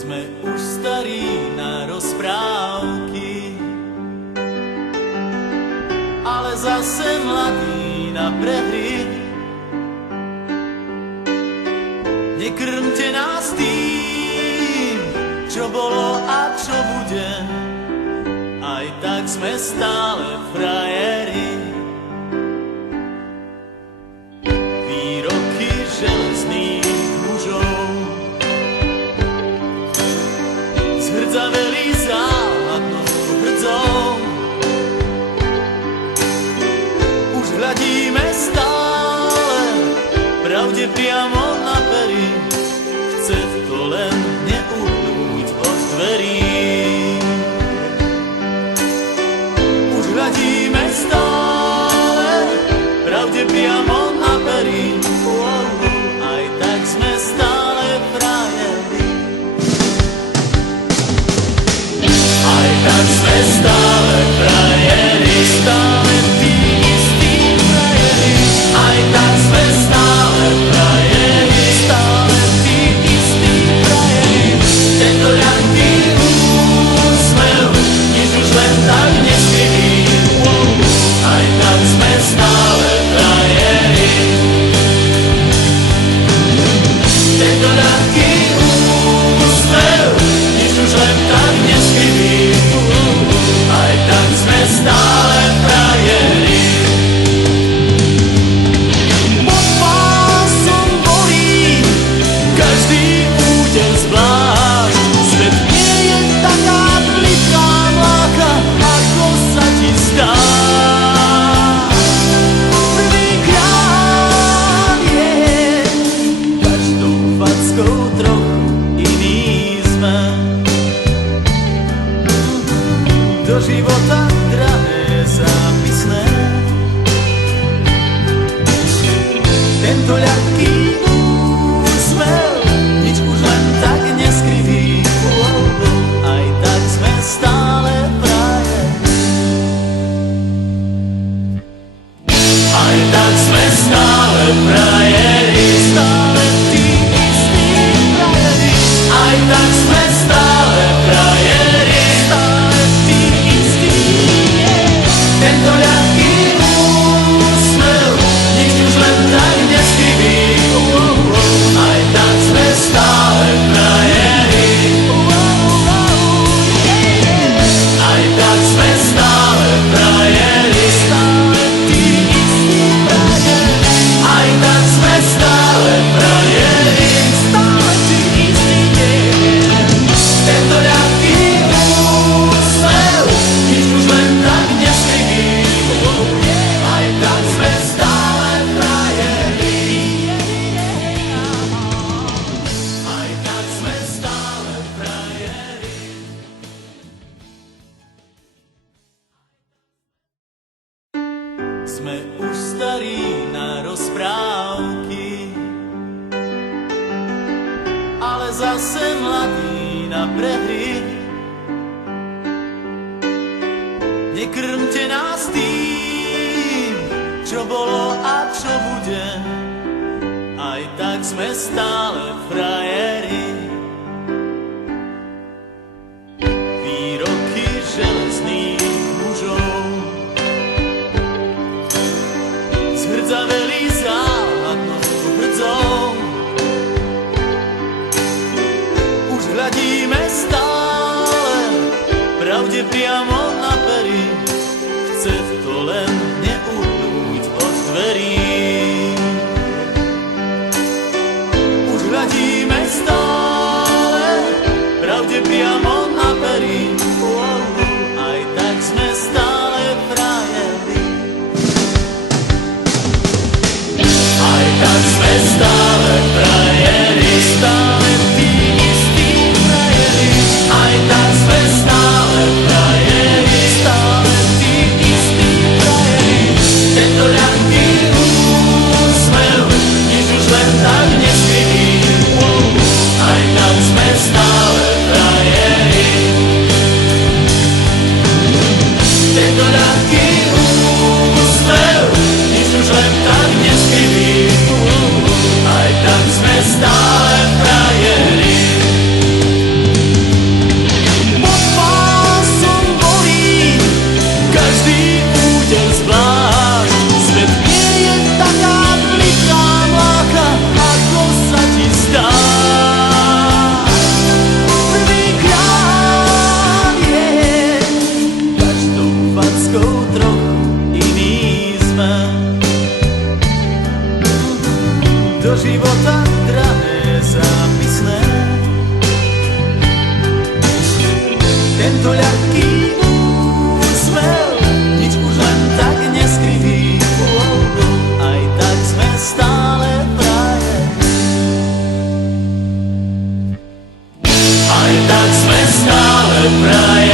Sme už starí na rozprávky, ale zase mladí na prehry. Nekrmte nás tým, čo bolo a čo bude, aj tak sme stále frajeri. Výroky železných mužov zhrdzaveli záhadnou hrdzou. Už hľadíme stále pravde priamo na pery, chce to len neuhnúť od dverí. Už hľadíme stále pravde priamo na pery, aj tak sme stále frajeri. Aj tak sme stále frajeri, stále tí istí frajeri. Aj tak sme stále frajeri, stále tí istí frajeri. Tento ľahký úsmev, nič už len tak neskriví. Aj tak sme stále frajeri. Tento ľahký úsmev, nič už len tak neskriví. Aj tak sme stále frajeri. Pod pásom bolí každý úder zvlášť. Svet nie je taká pliká mláka, ako sa ti zdá. Prvýkrát je každou fackou trochu iný sme. Do života drahé zápisné. Tento ľahký úsmev, nič už len tak neskriví. Aj tak sme stále frajeri. Aj tak sme stále frajeri, stále tí istí frajeri. Aj tak sme stále frajeri, stále tí istí. Tento ľahký úsmev, nič už len tak neskriví. Aj tak sme stále frajeri. Aj tak sme stále frajeri, stále tí istí frajeri. Aj tak sme stále frajeri, stále tí istí. Tento ľahký úsmev, nič už len tak neskriví. Aj tak sme stále frajeri. Aj tak sme stále frajeri. Sme už starí na rozprávky, ale zase mladí na prehry. Nekrmte nás tým, čo bolo a čo bude, aj tak sme stále frajeri. Výroky železných mužov zhrdzaveli záhadnou hrdzou. Už hľadíme stále pravde priamo na pery, chce to len neuhnúť od dverí. Už hľadíme stále pravde priamo na pery, aj tak sme stále frajeri. Aj tak sme stále frajeri, stále tí istí frajeri. Aj tak sme stále frajeri, stále tí istí frajeri. Tento ľahký úsmev, nič už len tak neskriví. Aj tak sme stále frajeri. Tento ľahký úsmev, nič už len tak neskriví. Aj tak sme stále frajeri.